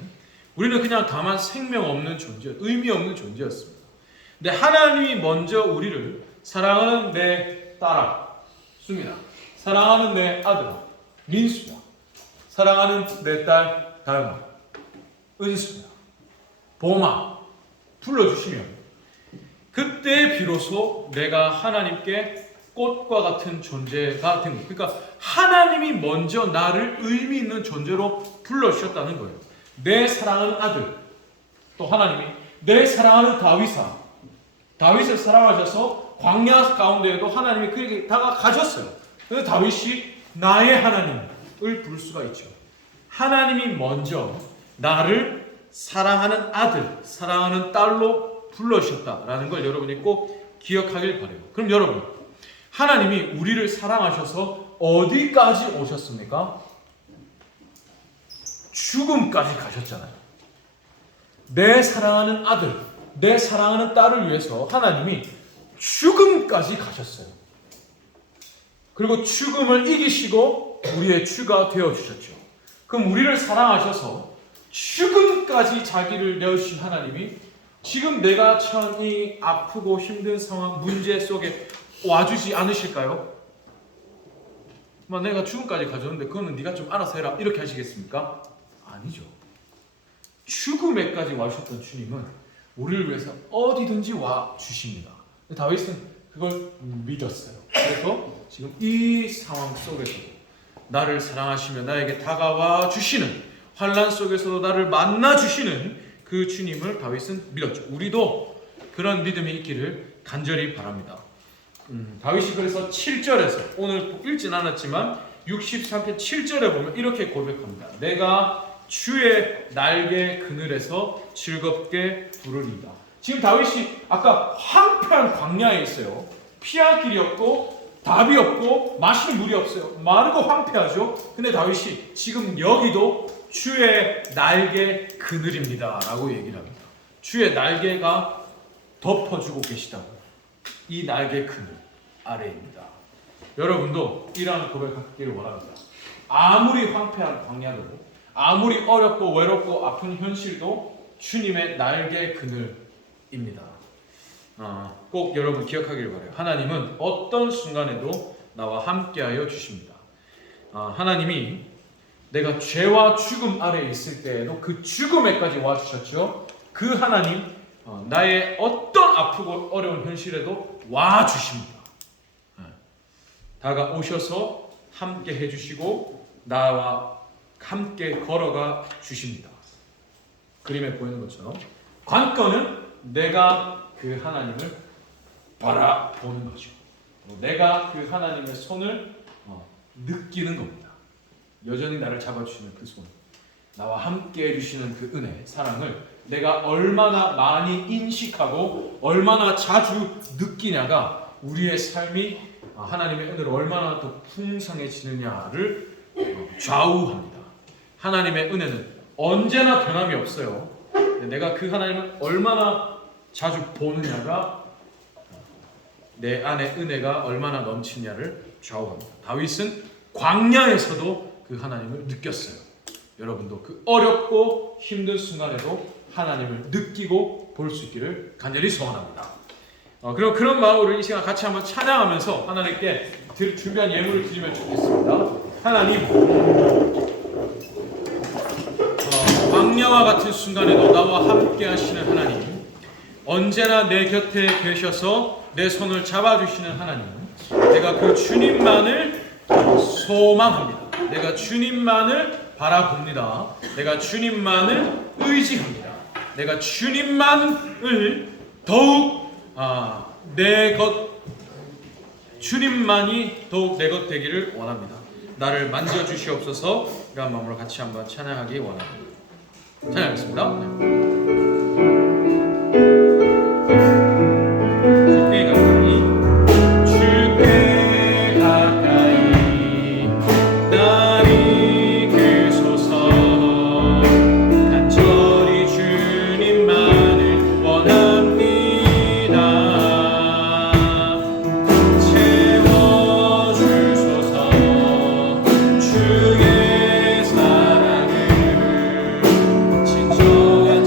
우리는 그냥 다만 생명 없는 존재, 의미 없는 존재였습니다. 근데 하나님이 먼저 우리를 사랑하는 내 딸아, 수민아, 사랑하는 내 아들, 민수야, 사랑하는 내 딸 다영아, 은수야, 보마 불러주시면 그때 비로소 내가 하나님께 꽃과 같은 존재가 된 거예요. 그러니까 하나님이 먼저 나를 의미 있는 존재로 불러주셨다는 거예요. 내 사랑하는 아들, 또 하나님이 내 사랑하는 다윗을 사랑하셔서 광야 가운데에도 하나님이 그에게 다가가셨어요. 그래서 다윗이 나의 하나님을 부를 수가 있죠. 하나님이 먼저 나를 사랑하는 아들, 사랑하는 딸로 불러주셨다라는 걸 여러분이 꼭 기억하길 바라요. 그럼 여러분, 하나님이 우리를 사랑하셔서 어디까지 오셨습니까? 죽음까지 가셨잖아요. 내 사랑하는 아들, 내 사랑하는 딸을 위해서 하나님이 죽음까지 가셨어요. 그리고 죽음을 이기시고 우리의 주가 되어주셨죠. 그럼 우리를 사랑하셔서 죽음까지 자기를 내어주신 하나님이 지금 내가 처한 이 아프고 힘든 상황, 문제 속에 와주지 않으실까요? 내가 죽음까지 가져오는데 그거는 네가 좀 알아서 해라 이렇게 하시겠습니까? 아니죠. 죽음에까지 와주셨던 주님은 우리를 위해서 어디든지 와 주십니다. 다윗은 그걸 믿었어요. 그래서 지금 이 상황 속에서도 나를 사랑하시며 나에게 다가와 주시는, 환난 속에서도 나를 만나 주시는 그 주님을 다윗은 믿었죠. 우리도 그런 믿음이 있기를 간절히 바랍니다. 다윗이 그래서 7절에서, 오늘 읽진 않았지만 63편 7절에 보면 이렇게 고백합니다. 내가 주의 날개 그늘에서 즐겁게 부르리다. 지금 다윗이 아까 황폐한 광야에 있어요. 피할 길이 없고 답이 없고 마실 물이 없어요. 마르고 황폐하죠. 근데 다윗이 지금 여기도 주의 날개 그늘입니다 라고 얘기를 합니다. 주의 날개가 덮어주고 계시다고. 이 날개 그늘 아래입니다. 여러분도 이러한 고백하기를 원합니다. 아무리 황폐한 광야도, 아무리 어렵고 외롭고 아픈 현실도 주님의 날개 그늘입니다. 꼭 여러분 기억하기를 바라요. 하나님은 어떤 순간에도 나와 함께하여 주십니다. 하나님이 내가 죄와 죽음 아래에 있을 때에도 그 죽음에까지 와주셨죠. 그 하나님, 나의 어떤 아프고 어려운 현실에도 와주십니다. 다가오셔서 함께 해주시고 나와 함께 걸어가 주십니다. 그림에 보이는 것처럼 관건은 내가 그 하나님을 바라보는 거죠. 내가 그 하나님의 손을 느끼는 겁니다. 여전히 나를 잡아주시는 그 손, 나와 함께 해주시는 그 은혜, 사랑을 내가 얼마나 많이 인식하고 얼마나 자주 느끼냐가 우리의 삶이 하나님의 은혜로 얼마나 더 풍성해지느냐를 좌우합니다. 하나님의 은혜는 언제나 변함이 없어요. 내가 그 하나님을 얼마나 자주 보느냐가 내 안에 은혜가 얼마나 넘치냐를 좌우합니다. 다윗은 광야에서도 그 하나님을 느꼈어요. 여러분도 그 어렵고 힘든 순간에도 하나님을 느끼고 볼 수 있기를 간절히 소원합니다. 그럼 그런 마음으로 이 시간 같이 한번 찬양하면서 하나님께 준비한 예물을 드리면 좋겠습니다. 하나님, 광야와 같은 순간에도 나와 함께 하시는 하나님, 언제나 내 곁에 계셔서 내 손을 잡아주시는 하나님, 내가 그 주님만을 소망합니다. 내가 주님만을 바라봅니다. 내가 주님만을 의지합니다. 내가 주님만을 더욱 주님만이 더욱 내 것 되기를 원합니다. 나를 만져주시옵소서. 이런 마음으로 같이 한번 찬양하기 원합니다. 찬양하겠습니다. 주의 사랑을 진정한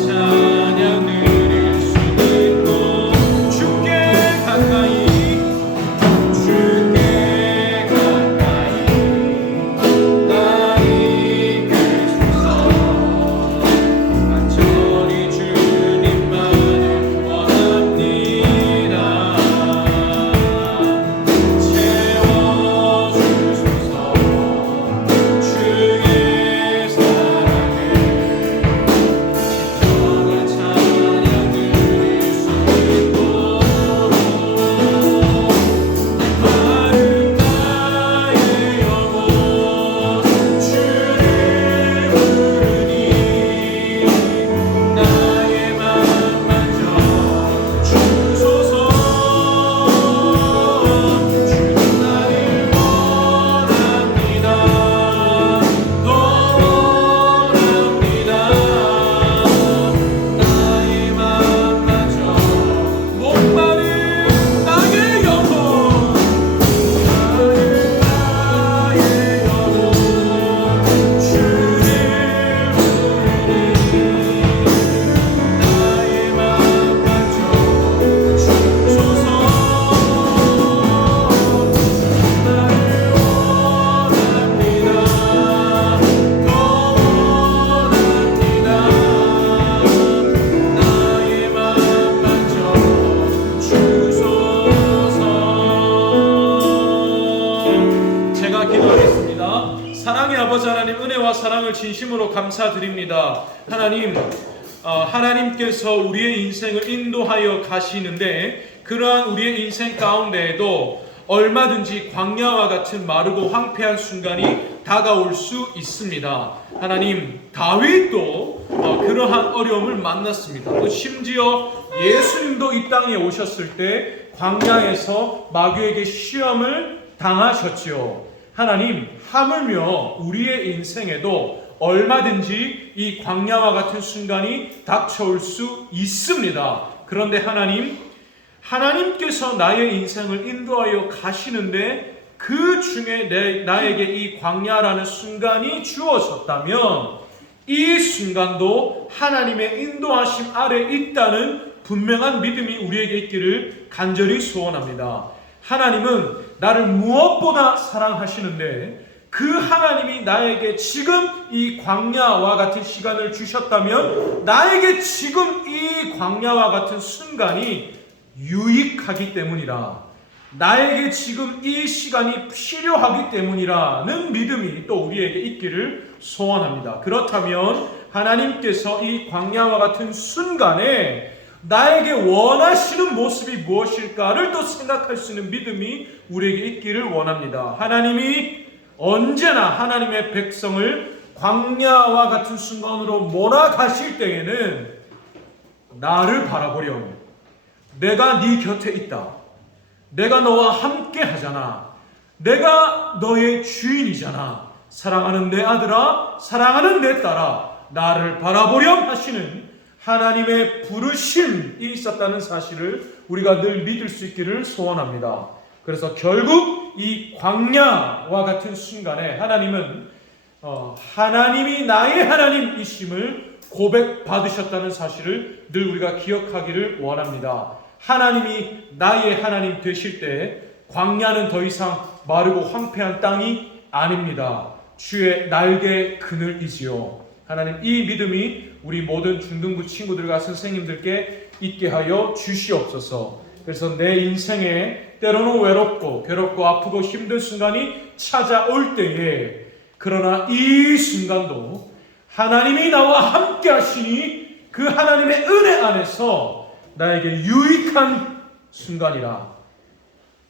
사랑을 진심으로 감사드립니다. 하나님, 하나님께서 우리의 인생을 인도하여 가시는데 그러한 우리의 인생 가운데에도 얼마든지 광야와 같은 마르고 황폐한 순간이 다가올 수 있습니다. 하나님, 다윗도 그러한 어려움을 만났습니다. 또 심지어 예수님도 이 땅에 오셨을 때 광야에서 마귀에게 시험을 당하셨지요. 하나님, 하물며 우리의 인생에도 얼마든지 이 광야와 같은 순간이 닥쳐올 수 있습니다. 그런데 하나님께서 나의 인생을 인도하여 가시는데 그 중에 나에게 이 광야라는 순간이 주어졌다면 이 순간도 하나님의 인도하심 아래 있다는 분명한 믿음이 우리에게 있기를 간절히 소원합니다. 하나님은 나를 무엇보다 사랑하시는데 그 하나님이 나에게 지금 이 광야와 같은 시간을 주셨다면 나에게 지금 이 광야와 같은 순간이 유익하기 때문이라, 나에게 지금 이 시간이 필요하기 때문이라는 믿음이 또 우리에게 있기를 소원합니다. 그렇다면 하나님께서 이 광야와 같은 순간에 나에게 원하시는 모습이 무엇일까를 또 생각할 수 있는 믿음이 우리에게 있기를 원합니다. 하나님이 언제나 하나님의 백성을 광야와 같은 순간으로 몰아가실 때에는 나를 바라보렴, 내가 네 곁에 있다, 내가 너와 함께 하잖아, 내가 너의 주인이잖아, 사랑하는 내 아들아, 사랑하는 내 딸아, 나를 바라보렴 하시는 하나님의 부르심이 있었다는 사실을 우리가 늘 믿을 수 있기를 소원합니다. 그래서 결국 이 광야와 같은 순간에 하나님은 하나님이 나의 하나님이심을 고백받으셨다는 사실을 늘 우리가 기억하기를 원합니다. 하나님이 나의 하나님 되실 때 광야는 더 이상 마르고 황폐한 땅이 아닙니다. 주의 날개 그늘이지요. 하나님, 이 믿음이 우리 모든 중등부 친구들과 선생님들께 있게 하여 주시옵소서. 그래서 내 인생에 때로는 외롭고 괴롭고 아프고 힘든 순간이 찾아올 때에, 그러나 이 순간도 하나님이 나와 함께 하시니 그 하나님의 은혜 안에서 나에게 유익한 순간이라,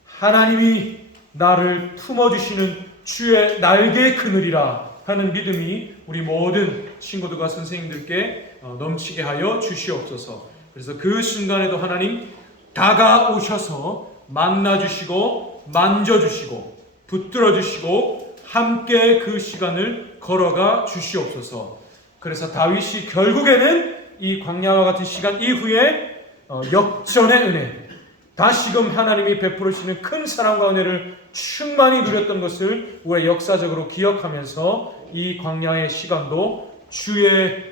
하나님이 나를 품어주시는 주의 날개 그늘이라 하는 믿음이 우리 모든 친구들과 선생님들께 넘치게 하여 주시옵소서. 그래서 그 순간에도 하나님 다가오셔서 만나주시고 만져주시고 붙들어주시고 함께 그 시간을 걸어가 주시옵소서. 그래서 다윗이 결국에는 이 광야와 같은 시간 이후에 역전의 은혜, 다시금 하나님이 베풀으시는 큰 사랑과 은혜를 충만히 누렸던 것을 우리 역사적으로 기억하면서 이 광야의 시간도 주의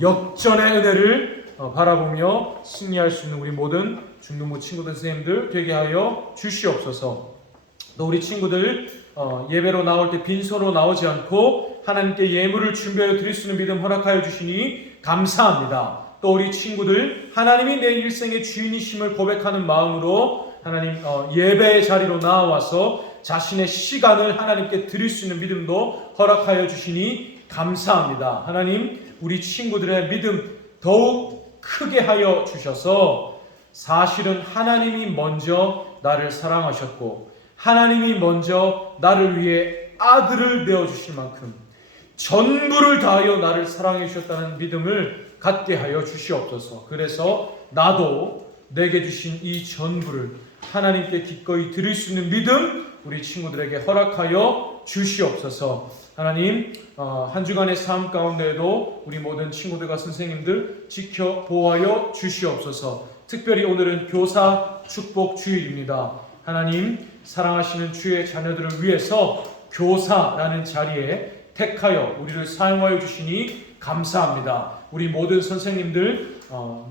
역전의 은혜를 바라보며 승리할 수 있는 우리 모든 중등부 친구들 선생님들 되게 하여 주시옵소서. 또 우리 친구들 예배로 나올 때 빈손으로 나오지 않고 하나님께 예물을 준비하여 드릴 수 있는 믿음 허락하여 주시니 감사합니다. 또 우리 친구들 하나님이 내 일생의 주인이심을 고백하는 마음으로 하나님 예배의 자리로 나와서 자신의 시간을 하나님께 드릴 수 있는 믿음도 허락하여 주시니 감사합니다. 하나님, 우리 친구들의 믿음 더욱 크게 하여 주셔서 사실은 하나님이 먼저 나를 사랑하셨고 하나님이 먼저 나를 위해 아들을 내어주실 만큼 전부를 다하여 나를 사랑해 주셨다는 믿음을 갖게 하여 주시옵소서. 그래서 나도 내게 주신 이 전부를 하나님께 기꺼이 드릴 수 있는 믿음 우리 친구들에게 허락하여 주시옵소서. 하나님, 한 주간의 삶 가운데에도 우리 모든 친구들과 선생님들 지켜 보호하여 주시옵소서. 특별히 오늘은 교사 축복 주일입니다. 하나님, 사랑하시는 주의 자녀들을 위해서 교사라는 자리에 택하여 우리를 사용하여 주시니 감사합니다. 우리 모든 선생님들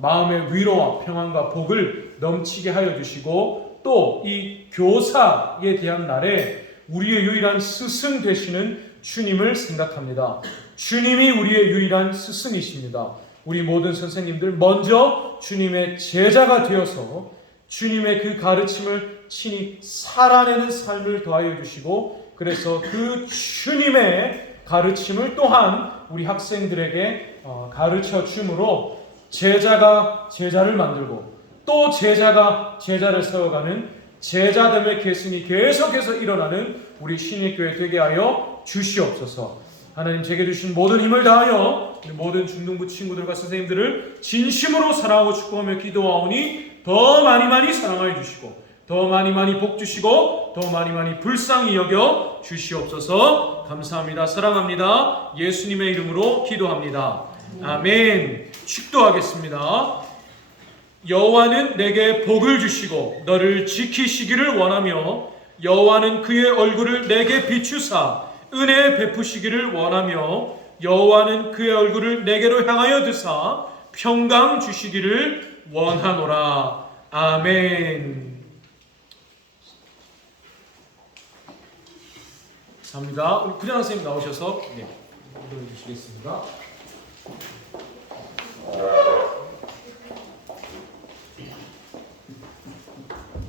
마음의 위로와 평안과 복을 넘치게 하여 주시고, 또 이 교사에 대한 날에 우리의 유일한 스승 되시는 주님을 생각합니다. 주님이 우리의 유일한 스승이십니다. 우리 모든 선생님들 먼저 주님의 제자가 되어서 주님의 그 가르침을 친히 살아내는 삶을 더하여 주시고, 그래서 그 주님의 가르침을 또한 우리 학생들에게 가르쳐 줌으로 제자가 제자를 만들고 또 제자가 제자를 세워가는 제자됨의 계승이 계속해서 일어나는 우리 신익교회 되게 하여 주시옵소서. 하나님 제게 주신 모든 힘을 다하여 우리 모든 중등부 친구들과 선생님들을 진심으로 사랑하고 축복하며 기도하오니 더 많이 사랑하여 주시고 더 많이 복 주시고 더 많이 불쌍히 여겨 주시옵소서. 감사합니다. 사랑합니다. 예수님의 이름으로 기도합니다. 아멘. 축도하겠습니다. 여호와는 내게 복을 주시고 너를 지키시기를 원하며 여호와는 그의 얼굴을 내게 비추사 은혜 베푸시기를 원하며 여호와는 그의 얼굴을 내게로 향하여 드사 평강 주시기를 원하노라. 아멘. 감사합니다. 우리 부장 선생님 나오셔서 기도해 주시겠습니다.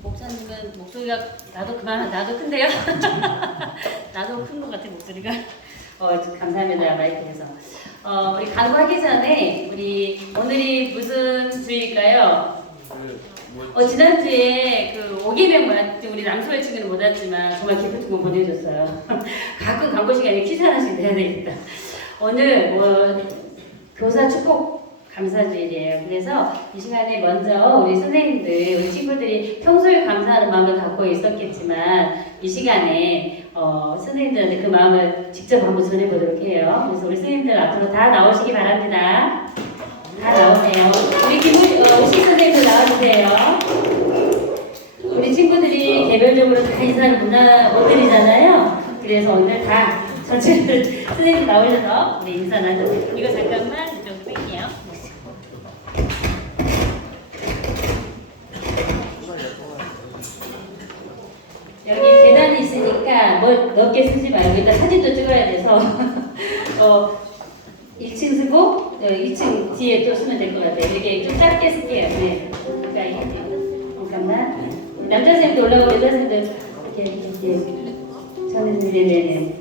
목사님은 목소리가 나도 큰데요. 나도 큰 것 같아 목소리가. 감사합니다 마이크에서. 우리 간구하기 전에 오늘이 무슨 주일일까요? 지난주에 그 5개명 모았 우리 남소의 친구는 못 왔지만 정말 기프트콘 보내줬어요. 가끔 광고 시간에 퀴즈 하나씩 내야 되겠다. 오늘 교사 축복 감사주일이에요. 그래서 이 시간에 먼저 우리 선생님들, 우리 친구들이 평소에 감사하는 마음을 갖고 있었겠지만 이 시간에 선생님들한테 그 마음을 직접 한번 전해보도록 해요. 그래서 우리 선생님들 앞으로 다 나오시기 바랍니다. 다 나오세요. 우리 우식 선생님들 나와주세요. 우리 친구들이 개별적으로 다 인사를 못 드리잖아요. 그래서 오늘 다 전체들 선생님 나오셔서 우리 인사 나눠. 이거 잠깐만 이쪽으로 뺄게요. 여기 계단이 있으니까 뭘 넓게 쓰지 말고 일단 사진도 찍어야 돼서 1층 쓰고 2층 뒤에 또 쓰면 될 것 같아요. 이렇게 좀 짧게 쓸게요. 네. 잠깐만. 남자 선생님도 올라오고 여자 선생님도 이렇게 저는 네네네.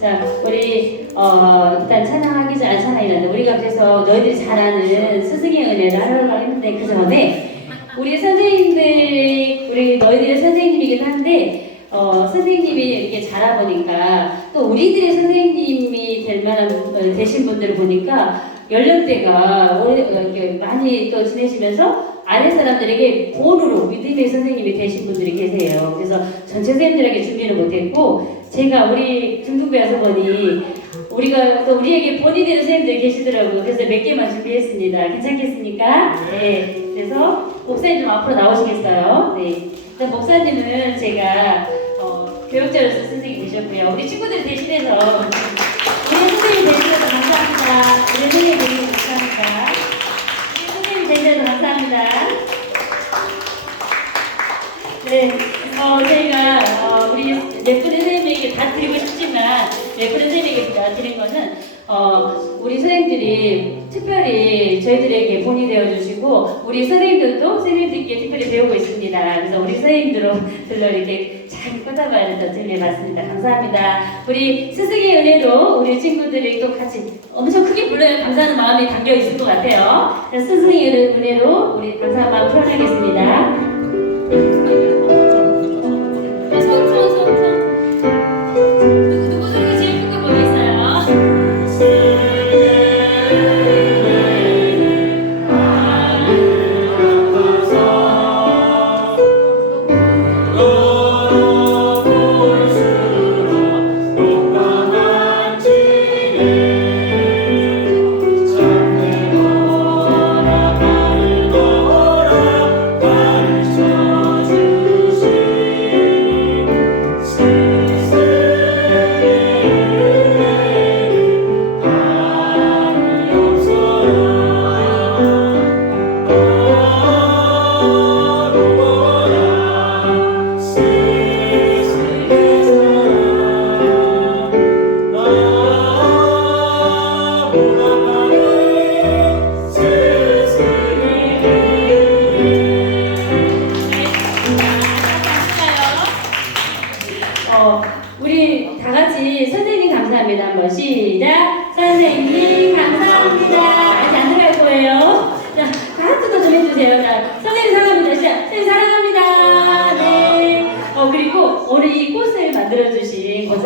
자, 우리 일단 찬양하기 전에 찬양이란다. 우리가 그래서 너희들이 잘 아는 스승의 은혜를 하려고 했는데 그 전에 우리 선생님들 우리 너희들의 선생님이긴 한데 선생님이 이렇게 자라 보니까 또 우리들의 선생님이 될 만한 되신 분들을 보니까 연령대가 이렇게 많이 또 지내시면서 아래 사람들에게 본으로 믿음의 선생님이 되신 분들이 계세요. 그래서 전체 선생님들에게 준비를 못했고 제가 우리 중등부에 와서 보니 우리가 또 우리에게 본이 되는 선생님들이 계시더라고요. 그래서 몇 개만 준비했습니다. 괜찮겠습니까? 네. 그래서 목사님 좀 앞으로 나오시겠어요? 네. 일단 목사님은 제가 교육자로서 선생님이 되셨고요. 우리 친구들 대신해서 우리 선생님 대신해서 감사합니다. 우리 선생님 대신해서 감사합니다. 우리 선생님 대신해서 감사합니다. 네, 저희가 우리 예쁜 선생님에게 다 드리고 싶지만 예쁜 선생님에게 드린 거는 우리 선생님들이 특별히 저희들에게 본이 되어주시고 우리 선생님들도 선생님들께 특별히 배우고 있습니다. 그래서 우리 선생님들로 이렇게 잘 꽂아봐야 된다고 준비해봤습니다. 감사합니다. 우리 스승의 은혜로 우리 친구들이 또 같이 엄청 크게 불러야 감사하는 마음이 담겨 있을 것 같아요. 스승의 은혜로 우리 감사한 마음 표현하겠습니다. 누구 소리가 제일 큰 거 보이겠어요? 아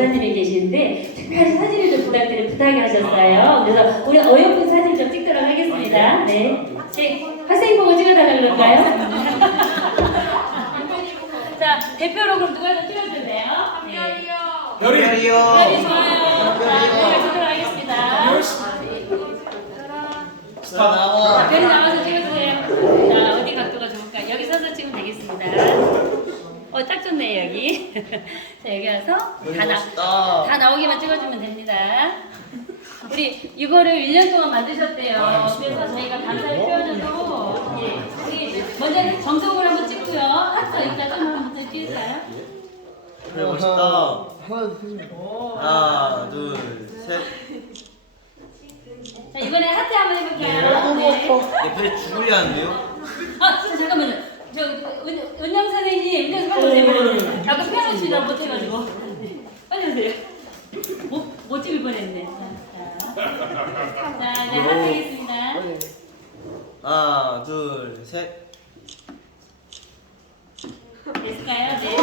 목사님이 계시는데 특별히 사진을 좀 부탁하셨어요. 그래서 우리 어여쁜 사진 좀 찍도록 하겠습니다. 네. 학생 보고 찍어달라 그럴까요? 자, 대표로 그럼 누가 좀 찍어줄래요? 네. 별이. 별이 좋아요. 자, 별을 찍도록 하겠습니다. 스타 나와. 별이 나와서 찍어주세요. 자, 어디 각도가 좋을까? 여기 서서 찍으면 되겠습니다. 딱 좋네, 여기. 자, 여기 와서 다 나오기만 찍어주면 됩니다. 우리 이거를 1년 동안 만드셨대요. 그래서 저희가 감사를 표현해도, 예. 우리 먼저 정석으로 한번 찍고요. 하트 여기까지 한번 찍을까요? 그래, 멋있다. 하나, 둘, 셋. 자, 이번에 하트 한번 해볼까요? 네. 옆에 죽으려 하는데요? 잠깐만요. 은영 선생님, 은영 선생님, 아까 피아노 치다 못해가지고. 빨리 오세요. 못 찍을 뻔했네. 자, 이제 하트 하겠습니다. 하나, 둘, 셋. 됐을까요? 네.